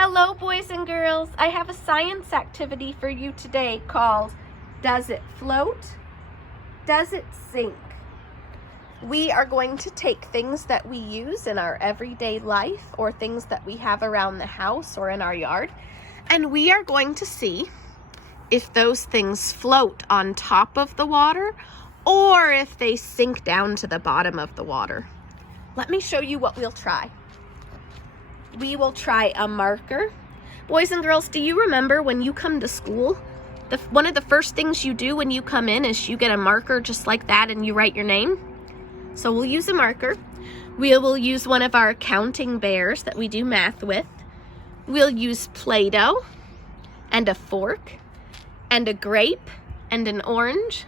Hello, boys and girls. I have a science activity for you today called Does It Float? Does It Sink? We are going to take things that we use in our everyday life or things that we have around the house or in our yard, and we are going to see if those things float on top of the water or if they sink down to the bottom of the water. Let me show you what we'll try. We will try a marker. Boys and girls, do you remember when you come to school, one of the first things you do when you come in is you get a marker just like that and you write your name? So we'll use a marker. We will use one of our counting bears that we do math with. We'll use Play-Doh and a fork and a grape and an orange,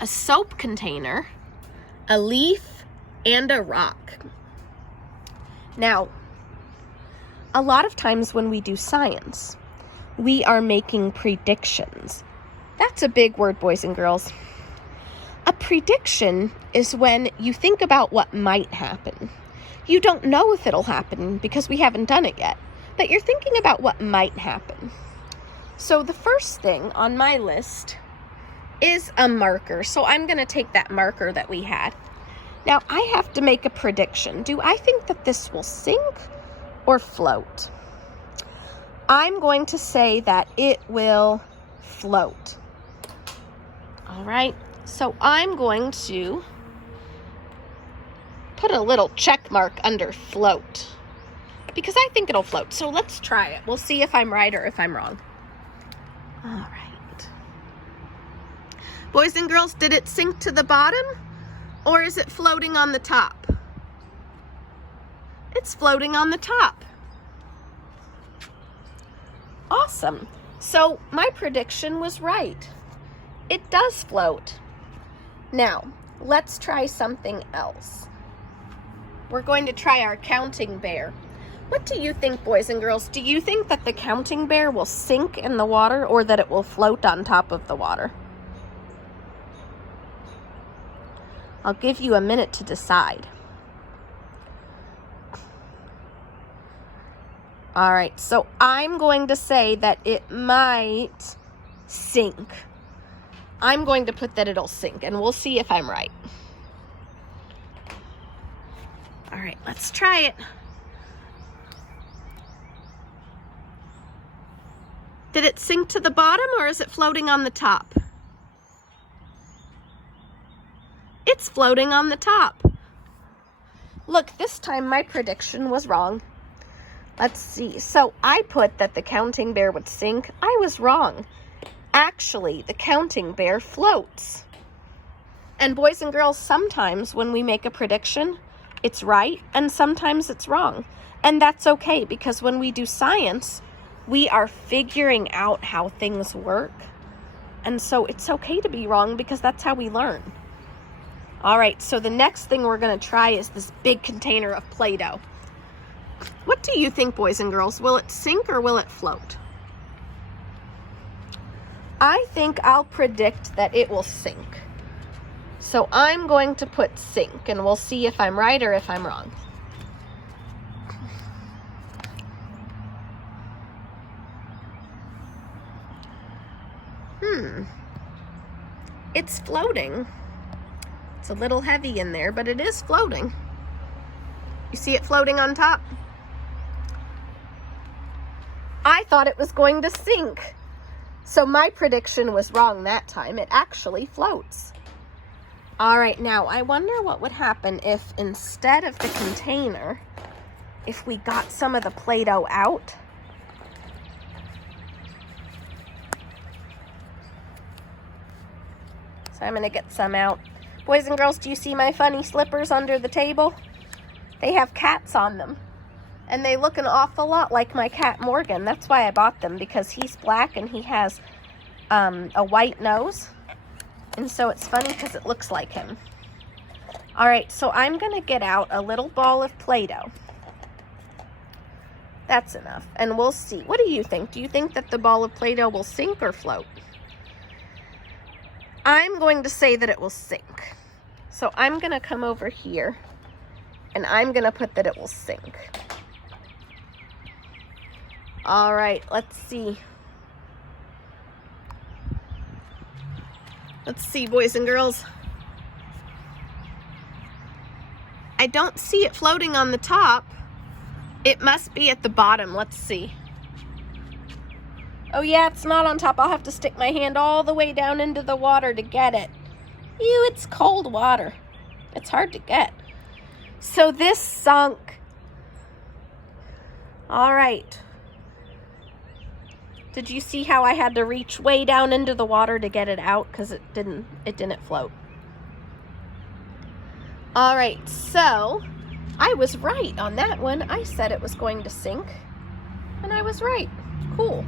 a soap container, a leaf, and a rock. Now, a lot of times when we do science, we are making predictions. That's a big word, boys and girls. A prediction is when you think about what might happen. You don't know if it'll happen because we haven't done it yet, but you're thinking about what might happen. So the first thing on my list is a marker. So I'm going to take that marker that we had. Now I have to make a prediction. Do I think that this will sink or float? I'm going to say that it will float. All right, so I'm going to put a little check mark under float because I think it'll float. So let's try it. We'll see if I'm right or if I'm wrong. All right. Boys and girls, did it sink to the bottom or is it floating on the top? It's floating on the top. Awesome. So my prediction was right. It does float. Now, let's try something else. We're going to try our counting bear. What do you think, boys and girls? Do you think that the counting bear will sink in the water or that it will float on top of the water? I'll give you a minute to decide. All right, so I'm going to say that it might sink. I'm going to put that it'll sink, and we'll see if I'm right. All right, let's try it. Did it sink to the bottom, or is it floating on the top? It's floating on the top. Look, this time my prediction was wrong. Let's see. So I put that the counting bear would sink. I was wrong. Actually, the counting bear floats. And boys and girls, sometimes when we make a prediction, it's right and sometimes it's wrong. And that's okay because when we do science, we are figuring out how things work. And so it's okay to be wrong because that's how we learn. All right, so the next thing we're going to try is this big container of Play-Doh. What do you think, boys and girls? Will it sink or will it float? I think I'll predict that it will sink. So I'm going to put sink, and we'll see if I'm right or if I'm wrong. It's floating. It's a little heavy in there, but it is floating. You see it floating on top? I thought it was going to sink. So my prediction was wrong that time. It actually floats. All right, now I wonder what would happen if instead of the container, if we got some of the Play-Doh out. So I'm going to get some out. Boys and girls, do you see my funny slippers under the table? They have cats on them. And they look an awful lot like my cat Morgan. That's why I bought them, because he's black and he has a white nose. And so it's funny because it looks like him. All right, so I'm going to get out a little ball of Play-Doh. That's enough. And we'll see. What do you think? Do you think that the ball of Play-Doh will sink or float? I'm going to say that it will sink. So I'm going to come over here and I'm going to put that it will sink. All right, let's see. Let's see, boys and girls. I don't see it floating on the top. It must be at the bottom. Let's see. Oh yeah, it's not on top. I'll have to stick my hand all the way down into the water to get it. Ew, it's cold water. It's hard to get. So this sunk. All right. Did you see how I had to reach way down into the water to get it out? Because it didn't float. All right, so I was right on that one. I said it was going to sink, and I was right. Cool.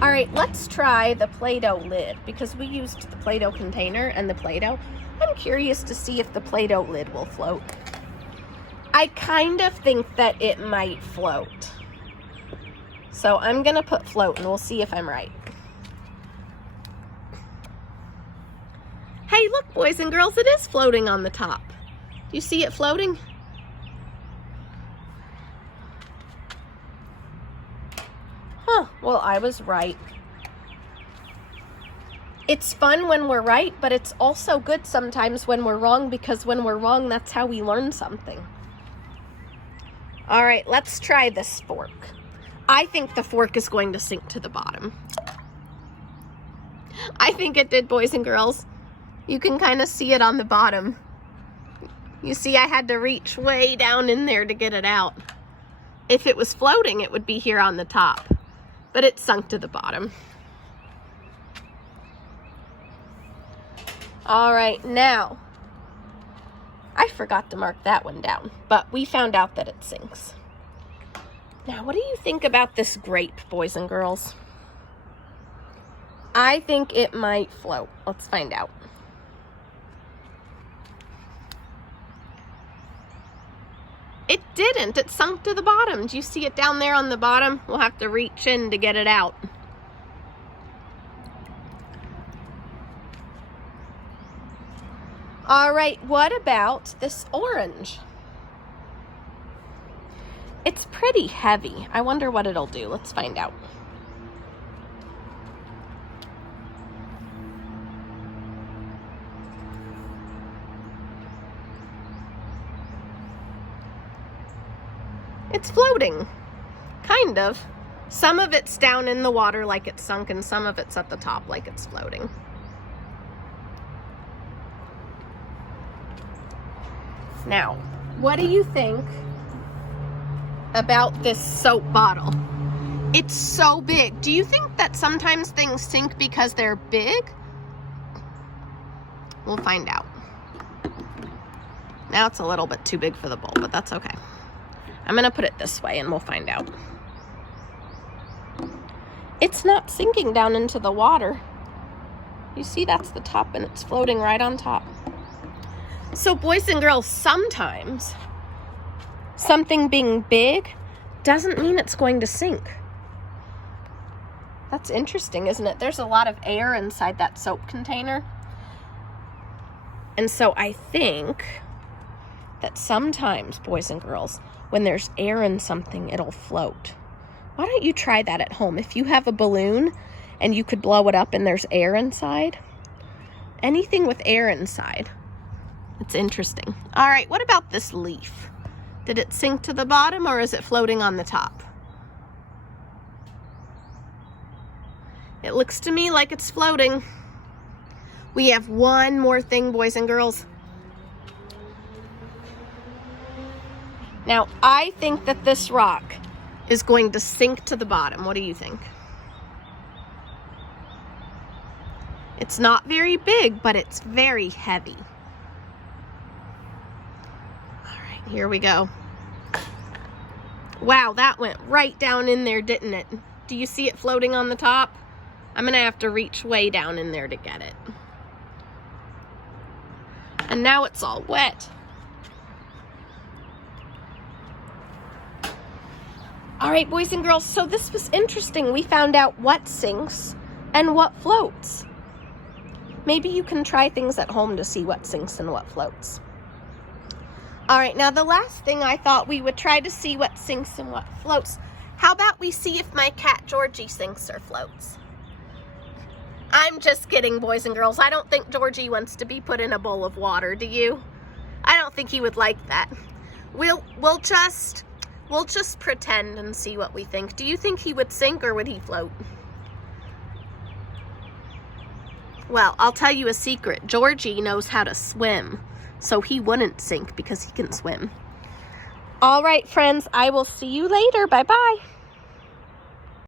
All right, let's try the Play-Doh lid, because we used the Play-Doh container and the Play-Doh. I'm curious to see if the Play-Doh lid will float. I kind of think that it might float. So I'm gonna put float, and we'll see if I'm right. Hey, look, boys and girls, it is floating on the top. Do you see it floating? Huh, well, I was right. It's fun when we're right, but it's also good sometimes when we're wrong, because when we're wrong, that's how we learn something. All right, let's try this fork. I think the fork is going to sink to the bottom. I think it did, boys and girls. You can kind of see it on the bottom. You see, I had to reach way down in there to get it out. If it was floating, it would be here on the top, but it sunk to the bottom. All right, now, I forgot to mark that one down, but we found out that it sinks. Now, what do you think about this grape, boys and girls? I think it might float. Let's find out. It didn't. It sunk to the bottom. Do you see it down there on the bottom? We'll have to reach in to get it out. All right, what about this orange? It's pretty heavy. I wonder what it'll do. Let's find out. It's floating, kind of. Some of it's down in the water like it's sunk, and some of it's at the top like it's floating. Now, what do you think about this soap bottle? It's so big. Do you think that sometimes things sink because they're big? We'll find out. Now it's a little bit too big for the bowl, but that's okay. I'm gonna put it this way and we'll find out. It's not sinking down into the water. You see, that's the top, and it's floating right on top. So boys and girls, sometimes something being big doesn't mean it's going to sink. That's interesting, isn't it? There's a lot of air inside that soap container. And so I think that sometimes, boys and girls, when there's air in something, it'll float. Why don't you try that at home? If you have a balloon and you could blow it up and there's air inside, anything with air inside, it's interesting. All right, what about this leaf? Did it sink to the bottom, or is it floating on the top? It looks to me like it's floating. We have one more thing, boys and girls. Now, I think that this rock is going to sink to the bottom. What do you think? It's not very big, but it's very heavy. All right, here we go. Wow, that went right down in there, didn't it? Do you see it floating on the top? I'm gonna have to reach way down in there to get it. And now it's all wet. All right, boys and girls, so this was interesting. We found out what sinks and what floats. Maybe you can try things at home to see what sinks and what floats. All right, now the last thing I thought we would try to see what sinks and what floats. How about we see if my cat Georgie sinks or floats? I'm just kidding, boys and girls. I don't think Georgie wants to be put in a bowl of water, do you? I don't think he would like that. We'll just pretend and see what we think. Do you think he would sink or would he float? Well, I'll tell you a secret. Georgie knows how to swim, so he wouldn't sink because he can swim. All right, friends, I will see you later. Bye-bye.